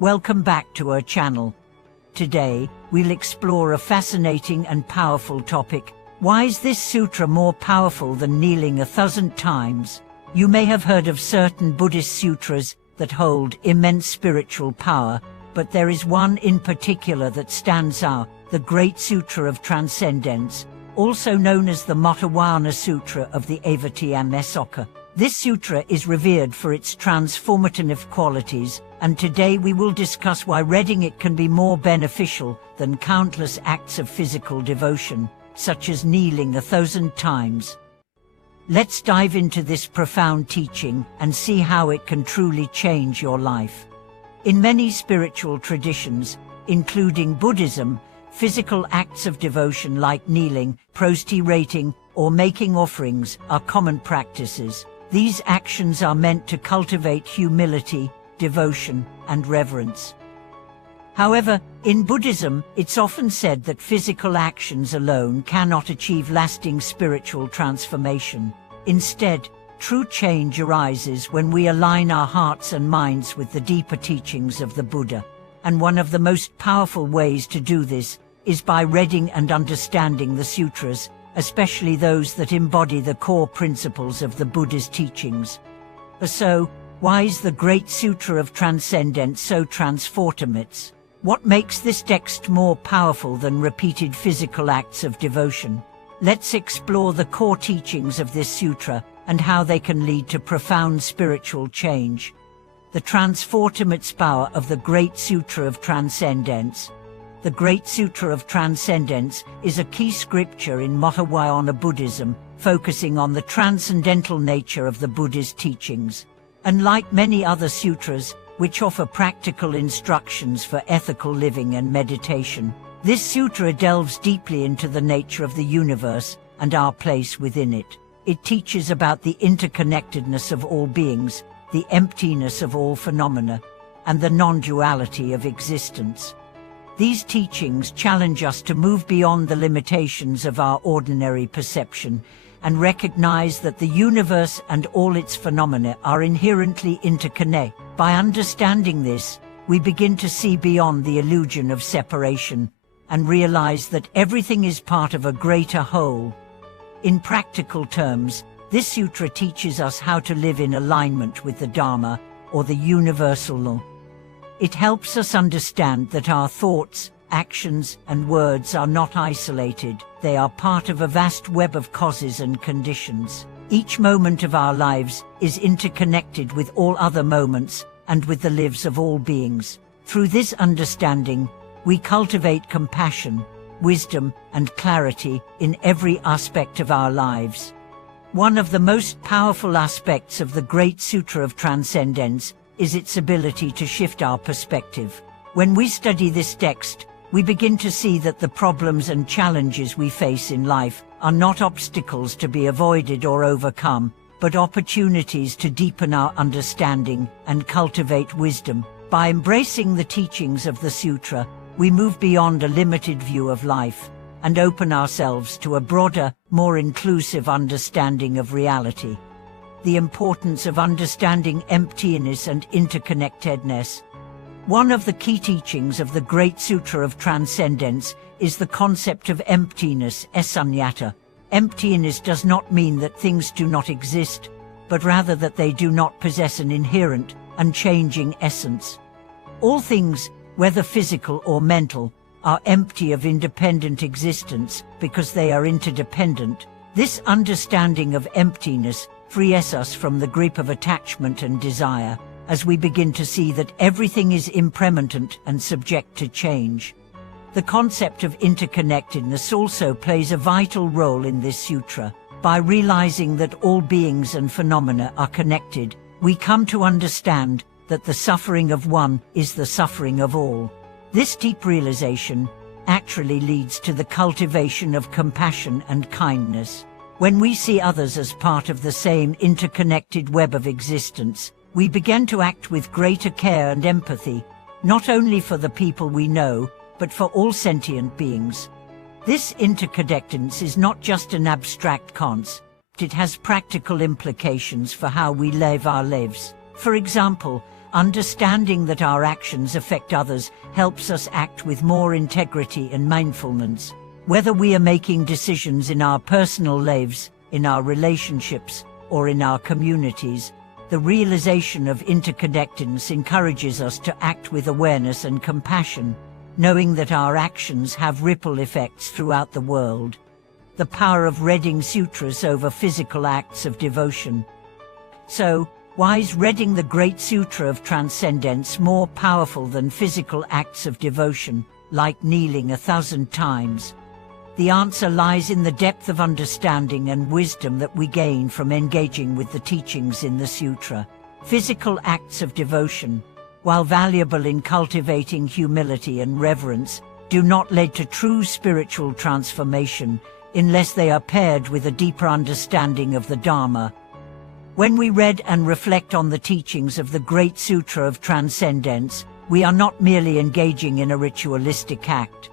Welcome back to our channel. Today, we'll explore a fascinating and powerful topic. Why is this sutra more powerful than kneeling 1,000 times? You may have heard of certain Buddhist sutras that hold immense spiritual power, but there is one in particular that stands out, the Great Sutra of Transcendence, also known as the Mottavana Sutra of the Avattayamessaka. This sutra is revered for its transformative qualities, and today we will discuss why reading it can be more beneficial than countless acts of physical devotion, such as kneeling 1,000 times. Let's dive into this profound teaching and see how it can truly change your life. In many spiritual traditions, including Buddhism, physical acts of devotion like kneeling, prostrating, or making offerings are common practices. These actions are meant to cultivate humility, devotion, and reverence. However, in Buddhism, it's often said that physical actions alone cannot achieve lasting spiritual transformation. Instead, true change arises when we align our hearts and minds with the deeper teachings of the Buddha. And one of the most powerful ways to do this is by reading and understanding the sutras, especially those that embody the core principles of the Buddha's teachings. So, why is the Great Sutra of Transcendence so transformative? What makes this text more powerful than repeated physical acts of devotion? Let's explore the core teachings of this sutra and how they can lead to profound spiritual change. The transformative power of the Great Sutra of Transcendence. The Great Sutra of Transcendence is a key scripture in Mottavana Buddhism, focusing on the transcendental nature of the Buddha's teachings. Unlike many other sutras, which offer practical instructions for ethical living and meditation, this sutra delves deeply into the nature of the universe and our place within it. It teaches about the interconnectedness of all beings, the emptiness of all phenomena, and the non-duality of existence. These teachings challenge us to move beyond the limitations of our ordinary perception and recognize that the universe and all its phenomena are inherently interconnected. By understanding this, we begin to see beyond the illusion of separation and realize that everything is part of a greater whole. In practical terms, this sutra teaches us how to live in alignment with the Dharma, or the universal law. It helps us understand that our thoughts, actions, and words are not isolated. They are part of a vast web of causes and conditions. Each moment of our lives is interconnected with all other moments and with the lives of all beings. Through this understanding, we cultivate compassion, wisdom, and clarity in every aspect of our lives. One of the most powerful aspects of the Great Sutra of Transcendence is its ability to shift our perspective. When we study this text, we begin to see that the problems and challenges we face in life are not obstacles to be avoided or overcome, but opportunities to deepen our understanding and cultivate wisdom. By embracing the teachings of the sutra, we move beyond a limited view of life and open ourselves to a broader, more inclusive understanding of reality. The importance of understanding emptiness and interconnectedness. One of the key teachings of the Great Sutra of Transcendence is the concept of emptiness, sunyata. Emptiness does not mean that things do not exist, but rather that they do not possess an inherent, unchanging essence. All things, whether physical or mental, are empty of independent existence because they are interdependent. This understanding of emptiness frees us from the grip of attachment and desire, as we begin to see that everything is impermanent and subject to change. The concept of interconnectedness also plays a vital role in this sutra. By realizing that all beings and phenomena are connected, we come to understand that the suffering of one is the suffering of all. This deep realization actually leads to the cultivation of compassion and kindness. When we see others as part of the same interconnected web of existence, we begin to act with greater care and empathy, not only for the people we know, but for all sentient beings. This interconnectedness is not just an abstract concept, it has practical implications for how we live our lives. For example, Understanding that our actions affect others helps us act with more integrity and mindfulness. Whether we are making decisions in our personal lives, in our relationships, or in our communities, the realization of interconnectedness encourages us to act with awareness and compassion, knowing that our actions have ripple effects throughout the world. The power of reading sutras over physical acts of devotion. So, why is reading the Great Sutra of Transcendence more powerful than physical acts of devotion, like kneeling 1,000 times? The answer lies in the depth of understanding and wisdom that we gain from engaging with the teachings in the sutra. Physical acts of devotion, while valuable in cultivating humility and reverence, do not lead to true spiritual transformation unless they are paired with a deeper understanding of the Dharma. When we read and reflect on the teachings of the Great Sutra of Transcendence, we are not merely engaging in a ritualistic act.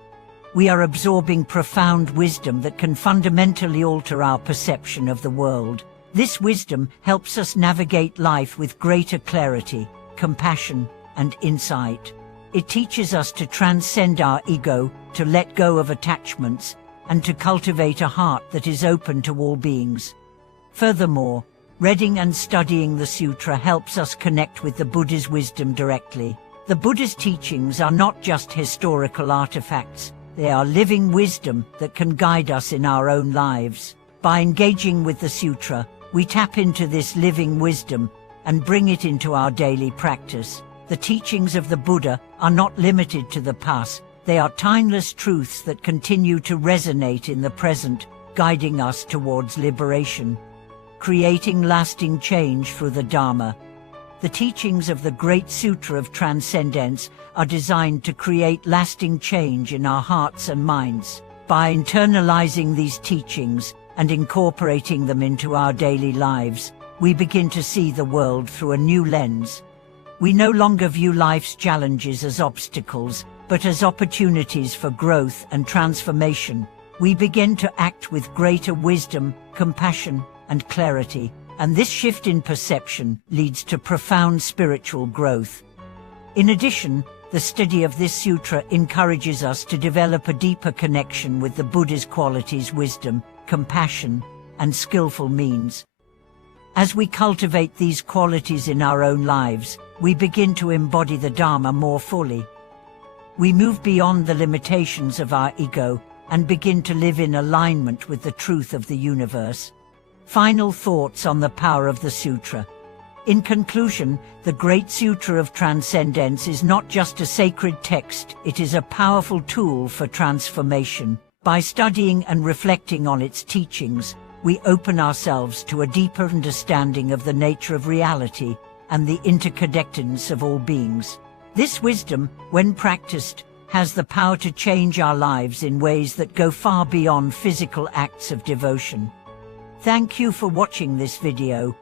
We are absorbing profound wisdom that can fundamentally alter our perception of the world. This wisdom helps us navigate life with greater clarity, compassion, and insight. It teaches us to transcend our ego, to let go of attachments, and to cultivate a heart that is open to all beings. Furthermore, reading and studying the sutra helps us connect with the Buddha's wisdom directly. The Buddha's teachings are not just historical artifacts, they are living wisdom that can guide us in our own lives. By engaging with the sutra, we tap into this living wisdom and bring it into our daily practice. The teachings of the Buddha are not limited to the past, they are timeless truths that continue to resonate in the present, guiding us towards liberation, creating lasting change through the Dharma. The teachings of the Great Sutra of Transcendence are designed to create lasting change in our hearts and minds. By internalizing these teachings and incorporating them into our daily lives, we begin to see the world through a new lens. We no longer view life's challenges as obstacles, but as opportunities for growth and transformation. We begin to act with greater wisdom, compassion, and clarity, and this shift in perception leads to profound spiritual growth. In addition, the study of this sutra encourages us to develop a deeper connection with the Buddha's qualities: wisdom, compassion, and skillful means. As we cultivate these qualities in our own lives, we begin to embody the Dharma more fully. We move beyond the limitations of our ego and begin to live in alignment with the truth of the universe. Final thoughts on the power of the sutra. In conclusion, the Great Sutra of Transcendence is not just a sacred text, it is a powerful tool for transformation. By studying and reflecting on its teachings, we open ourselves to a deeper understanding of the nature of reality and the interconnectedness of all beings. This wisdom, when practiced, has the power to change our lives in ways that go far beyond physical acts of devotion. Thank you for watching this video.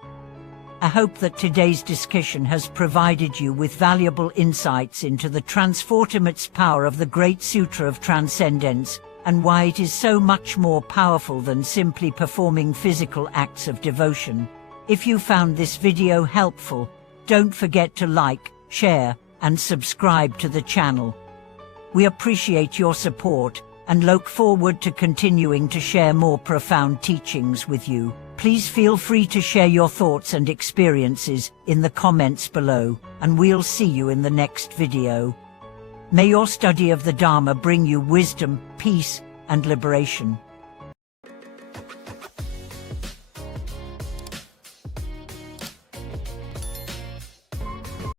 I hope that today's discussion has provided you with valuable insights into the transformative power of the Great Sutra of Transcendence and why it is so much more powerful than simply performing physical acts of devotion. If you found this video helpful, don't forget to like, share, and subscribe to the channel. We appreciate your support and look forward to continuing to share more profound teachings with you. Please feel free to share your thoughts and experiences in the comments below, and we'll see you in the next video. May your study of the Dharma bring you wisdom, peace, and liberation.